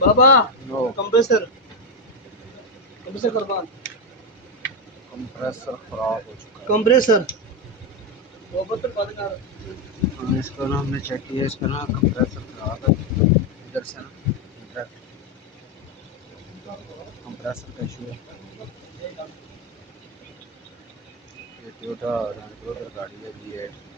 बाबा no compressor compressor कर बंद। Compressor खराब हो चुका है। कंप्रेसर वो बंद कर। हाँ, इसको ना हमने चेक किया, इसका ना कंप्रेसर खराब है इधर से ना, कंप्रेसर का इशू है। ये टोयोटा लैंड क्रूजर गाड़ी है, V8